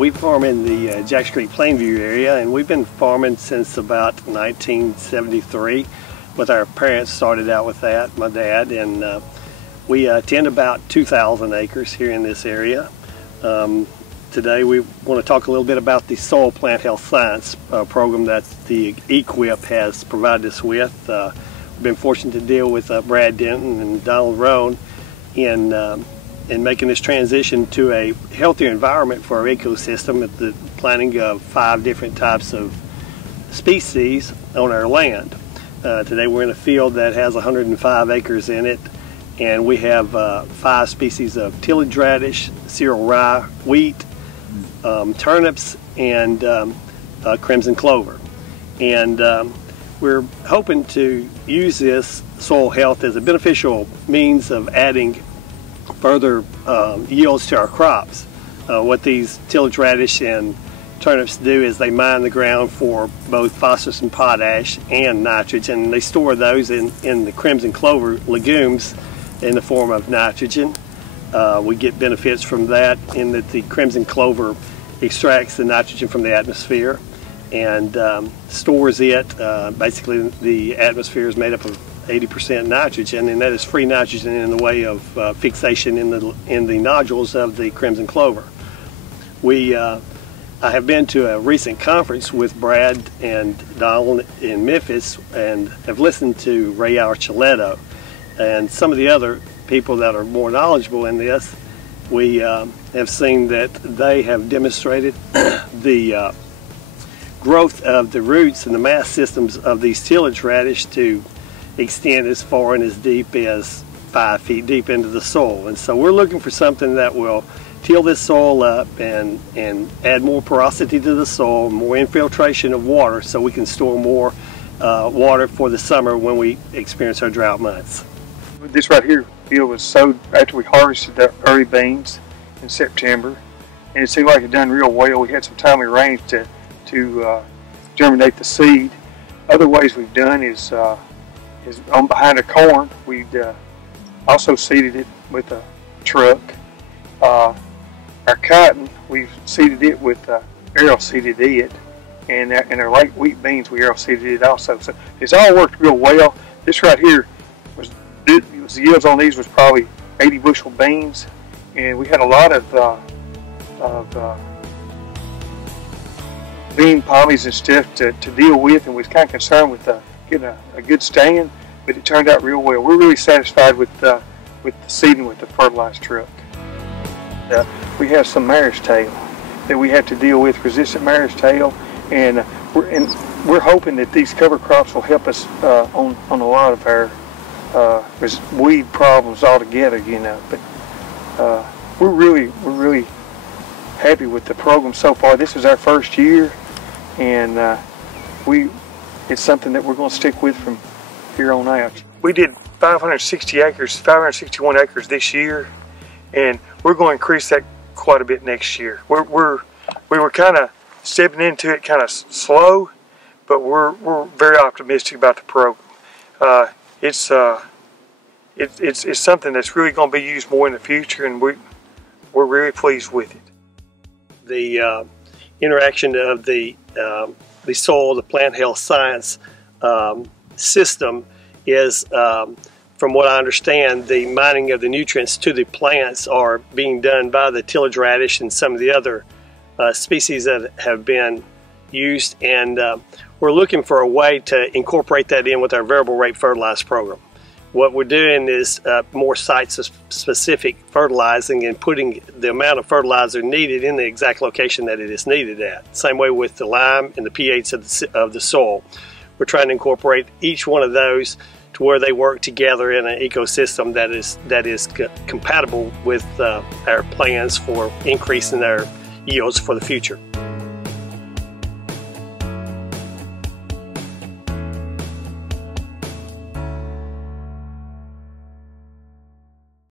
We farm in the Jackson Creek Plainview area, and we've been farming since about 1973. With our parents started out with that, my dad, and we tend about 2,000 acres here in this area. Today we want to talk a little bit about the soil plant health science program that the EQIP has provided us with. We've been fortunate to deal with Brad Denton and Donald Roan in making this transition to a healthier environment for our ecosystem at the planting of 5 different types of species on our land. Today we're in a field that has 105 acres in it, and we have 5 species of tillage radish, cereal rye, wheat, turnips, and crimson clover. And we're hoping to use this soil health as a beneficial means of adding further yields to our crops. What these tillage radish and turnips do is they mine the ground for both phosphorus and potash and nitrogen, and they store those in the crimson clover legumes in the form of nitrogen. We get benefits from that in that the crimson clover extracts the nitrogen from the atmosphere and stores it. Basically the atmosphere is made up of 80% nitrogen, and that is free nitrogen in the way of fixation in the nodules of the crimson clover. I have been to a recent conference with Brad and Donald in Memphis and have listened to Ray Archuleta and some of the other people that are more knowledgeable in this. We have seen that they have demonstrated the growth of the roots and the mass systems of these tillage radish to extend as far and as deep as 5 feet deep into the soil. And so we're looking for something that will till this soil up and add more porosity to the soil, more infiltration of water, so we can store more water for the summer when we experience our drought months. This right here field was sowed after we harvested the early beans in September, and it seemed like it done real well. We had some timely rains to germinate the seed. Other ways we've done is on behind the corn. We'd also seeded it with a truck. Our cotton, we've seeded it with aerial seeded it, and our late wheat beans we aerial seeded it also. So it's all worked real well. This right here the yields on these was probably 80 bushel beans, and we had a lot of bean pommies and stuff to deal with, and we was kind of concerned with getting a good stand, but it turned out real well. We're really satisfied with the seeding with the fertilized truck. We have some mare's tail that we have to deal with, resistant mare's tail, and we're hoping that these cover crops will help us on a lot of our weed problems altogether, you know. But we're really happy with the program so far. This is our first year, and it's something that we're going to stick with from here on out. We did 561 acres this year, and we're going to increase that quite a bit next year. We were kind of stepping into it kind of slow, but we're very optimistic about the program. It's something that's really going to be used more in the future, and we're really pleased with it. The interaction of the soil, the plant health science system is, from what I understand, the mining of the nutrients to the plants are being done by the tillage radish and some of the other species that have been used, and we're looking for a way to incorporate that in with our variable rate fertilizer program. What we're doing is more site-specific fertilizing and putting the amount of fertilizer needed in the exact location that it is needed at. Same way with the lime and the pH of the soil. We're trying to incorporate each one of those to where they work together in an ecosystem that is compatible with our plans for increasing our yields for the future.